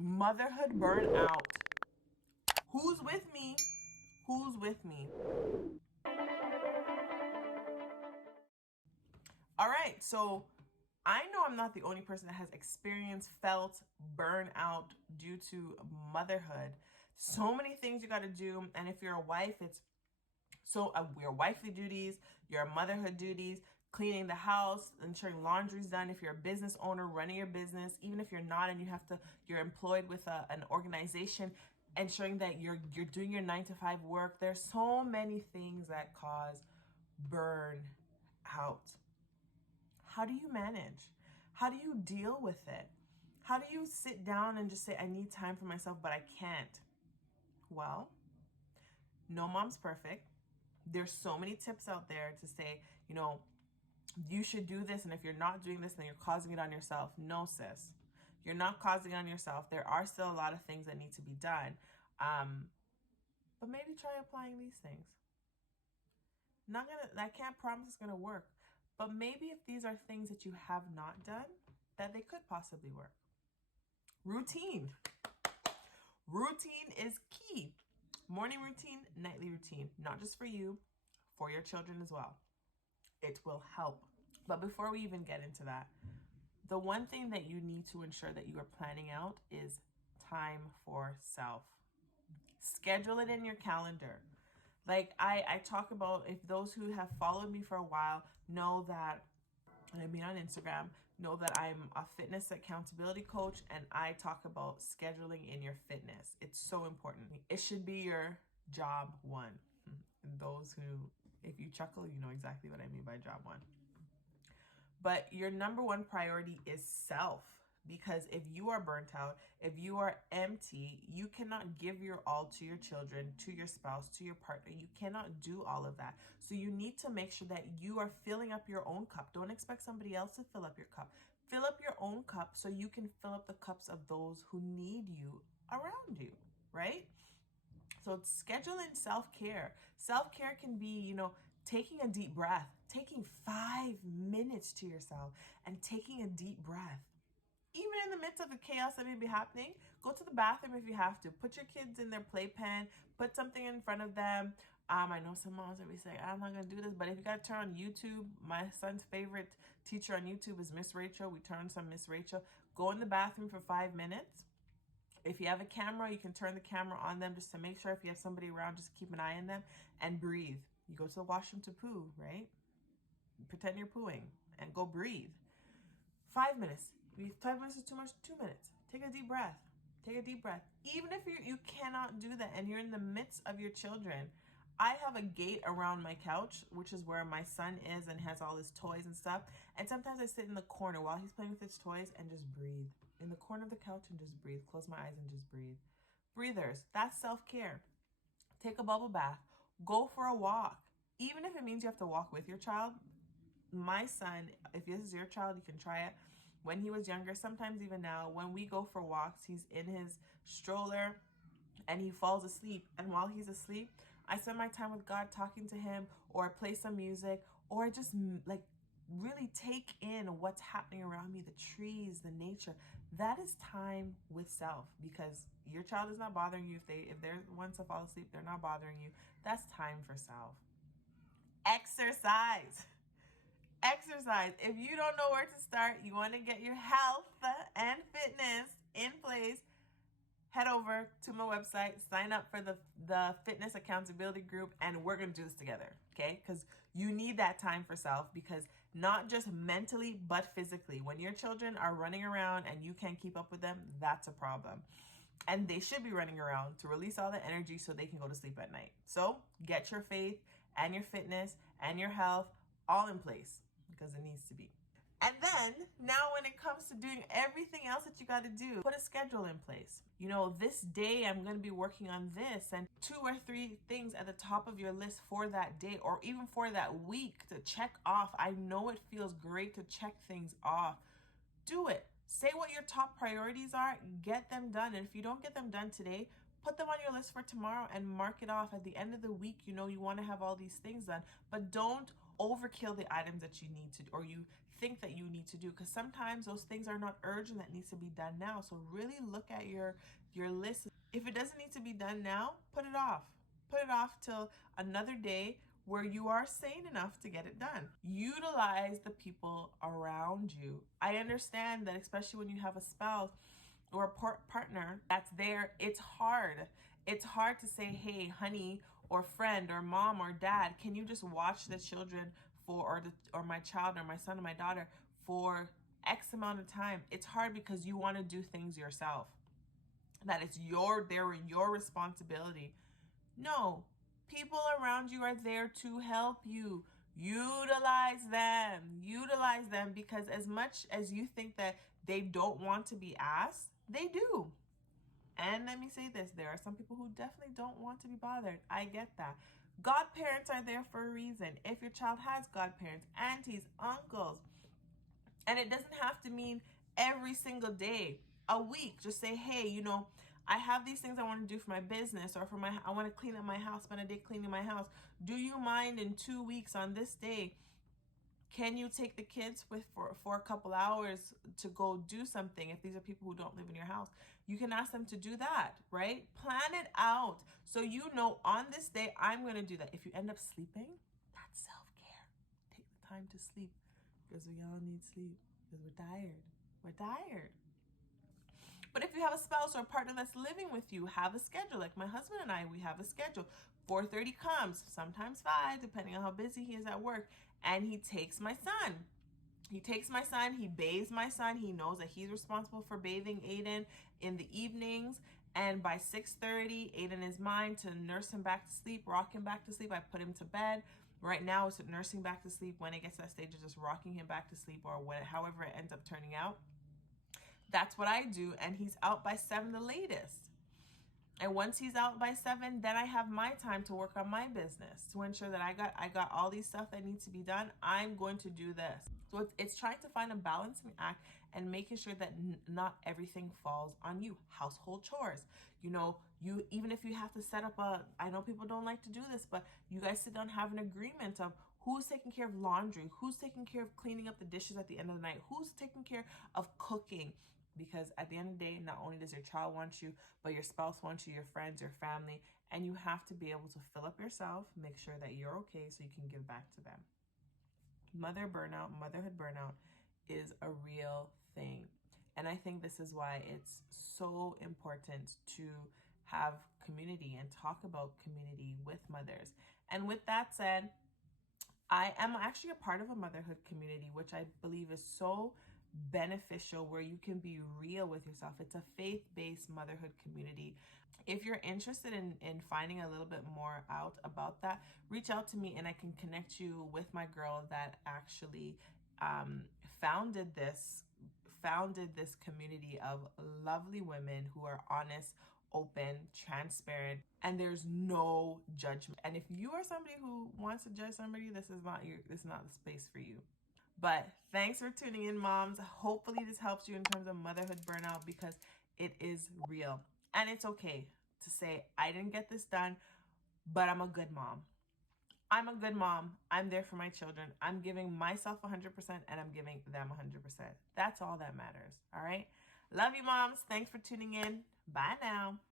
Motherhood burnout. Who's with me? Who's with me? All right, so I know I'm not the only person that has experienced, felt burnout due to motherhood. So many things you got to do, and if you're a wife, it's your wifely duties, your motherhood duties, cleaning the house, ensuring laundry's done. If you're a business owner, running your business, even if you're not and you're employed with an organization, ensuring that you're doing your 9 to 5 work. There's so many things that cause burn out. How do you manage? How do you deal with it? How do you sit down and just say, I need time for myself, but I can't? Well, no mom's perfect. There's so many tips out there to say, you should do this. And if you're not doing this, then you're causing it on yourself. No, sis, you're not causing it on yourself. There are still a lot of things that need to be done. But maybe try applying these things. I can't promise it's gonna work, but maybe if these are things that you have not done, that they could possibly work. Routine. Routine is key. Morning routine, nightly routine, not just for you, for your children as well. It will help. But before we even get into that, the one thing that you need to ensure that you are planning out is time for self. Schedule it in your calendar. Like I talk about, if those who have followed me for a while know that, and I've been on Instagram, know that I'm a fitness accountability coach, and I talk about scheduling in your fitness. It's so important. It should be your job one. And those who, if you chuckle, you know exactly what I mean by job one. But your number one priority is self. Because if you are burnt out, if you are empty, you cannot give your all to your children, to your spouse, to your partner. You cannot do all of that. So you need to make sure that you are filling up your own cup. Don't expect somebody else to fill up your cup. Fill up your own cup so you can fill up the cups of those who need you around you, right? So it's scheduling self-care. Self-care can be, taking a deep breath, taking 5 minutes to yourself and taking a deep breath. Even in the midst of the chaos that may be happening, go to the bathroom if you have to. Put your kids in their playpen, put something in front of them. I know some moms will be saying, I'm not going to do this, but if you got to turn on YouTube, my son's favorite teacher on YouTube is Miss Rachel. We turn some Miss Rachel. Go in the bathroom for 5 minutes. If you have a camera, you can turn the camera on them just to make sure if you have somebody around, just keep an eye on them and breathe. You go to the washroom to poo, right? Pretend you're pooing and go breathe. 5 minutes. If 5 minutes is too much, 2 minutes. Take a deep breath. Take a deep breath. Even if you cannot do that and you're in the midst of your children, I have a gate around my couch, which is where my son is and has all his toys and stuff. And sometimes I sit in the corner while he's playing with his toys and just breathe. In the corner of the couch and just breathe. Close my eyes and just breathe. Breathers, that's self-care. Take a bubble bath. Go for a walk. Even if it means you have to walk with your child. My son, if this is your child, you can try it. When he was younger, sometimes even now, when we go for walks, he's in his stroller and he falls asleep. And while he's asleep, I spend my time with God talking to him, or play some music, or just really take in what's happening around me, the trees, the nature. That is time with self, because your child is not bothering you. If they're ones to fall asleep, they're not bothering you. That's time for self. Exercise. Exercise. If you don't know where to start, you want to get your health and fitness in place, head over to my website, sign up for the fitness accountability group, and we're going to do this together, okay? Because you need that time for self, because not just mentally, but physically. When your children are running around and you can't keep up with them, that's a problem. And they should be running around to release all the energy so they can go to sleep at night. So get your faith and your fitness and your health all in place, because it needs to be. And then now when it comes to doing everything else that you got to do, put a schedule in place. This day I'm going to be working on this, and 2 or 3 things at the top of your list for that day, or even for that week, to check off. I know it feels great to check things off. Do it. Say what your top priorities are, get them done. And if you don't get them done today, put them on your list for tomorrow and mark it off. At the end of the week, you want to have all these things done, but don't overkill the items that you need to, or you think that you need to do, because sometimes those things are not urgent that needs to be done now. So really look at your list. If it doesn't need to be done now, put it off. Put it off till another day where you are sane enough to get it done. Utilize the people around you. I understand that, especially when you have a spouse or a partner that's there, it's hard. It's hard to say, hey, honey, or friend, or mom, or dad, can you just watch the children or my child, or my son, or my daughter for X amount of time? It's hard because you want to do things yourself. That it's they're your responsibility. No, people around you are there to help you. Utilize them, because as much as you think that they don't want to be asked, they do. And let me say this, there are some people who definitely don't want to be bothered. I get that. Godparents are there for a reason. If your child has godparents, aunties, uncles, and it doesn't have to mean every single day, a week. Just say, hey, I have these things I want to do for my business, or I want to clean up my house, spend a day cleaning my house. Do you mind in 2 weeks on this day, can you take the kids for a couple hours to go do something? If these are people who don't live in your house, you can ask them to do that, right? Plan it out. So on this day, I'm going to do that. If you end up sleeping, that's self-care. Take the time to sleep, because we all need sleep, because we're tired. We're tired. But if you have a spouse or a partner that's living with you, have a schedule. Like my husband and I, we have a schedule. 4:30 comes, sometimes 5, depending on how busy he is at work. And he takes my son. He bathes my son. He knows that he's responsible for bathing Aiden in the evenings. And by 6:30, Aiden is mine to nurse him back to sleep, rock him back to sleep. I put him to bed. Right now, it's nursing back to sleep. When it gets to that stage of just rocking him back to sleep, or however it ends up turning out. That's what I do, and he's out by 7 the latest. And once he's out by 7, then I have my time to work on my business to ensure that I got all these stuff that needs to be done. I'm going to do this. So it's trying to find a balancing act and making sure that not everything falls on you. Household chores, you even if you have to set up I know people don't like to do this, but you guys sit down, have an agreement of who's taking care of laundry, who's taking care of cleaning up the dishes at the end of the night, who's taking care of cooking. Because at the end of the day, not only does your child want you, but your spouse wants you, your friends, your family, and you have to be able to fill up yourself, make sure that you're okay so you can give back to them. Motherhood burnout is a real thing. And I think this is why it's so important to have community and talk about community with mothers. And with that said, I am actually a part of a motherhood community, which I believe is so beneficial, where you can be real with yourself. It's a faith-based motherhood community. If you're interested in finding a little bit more out about that, reach out to me and I can connect you with my girl that actually founded this community of lovely women who are honest, open, transparent, and there's no judgment. And if you are somebody who wants to judge somebody, this is not the space for you. But thanks for tuning in, moms. Hopefully this helps you in terms of motherhood burnout, because it is real. And it's okay to say, I didn't get this done, but I'm a good mom. I'm a good mom. I'm there for my children. I'm giving myself 100% and I'm giving them 100%. That's all that matters. All right. Love you, moms. Thanks for tuning in. Bye now.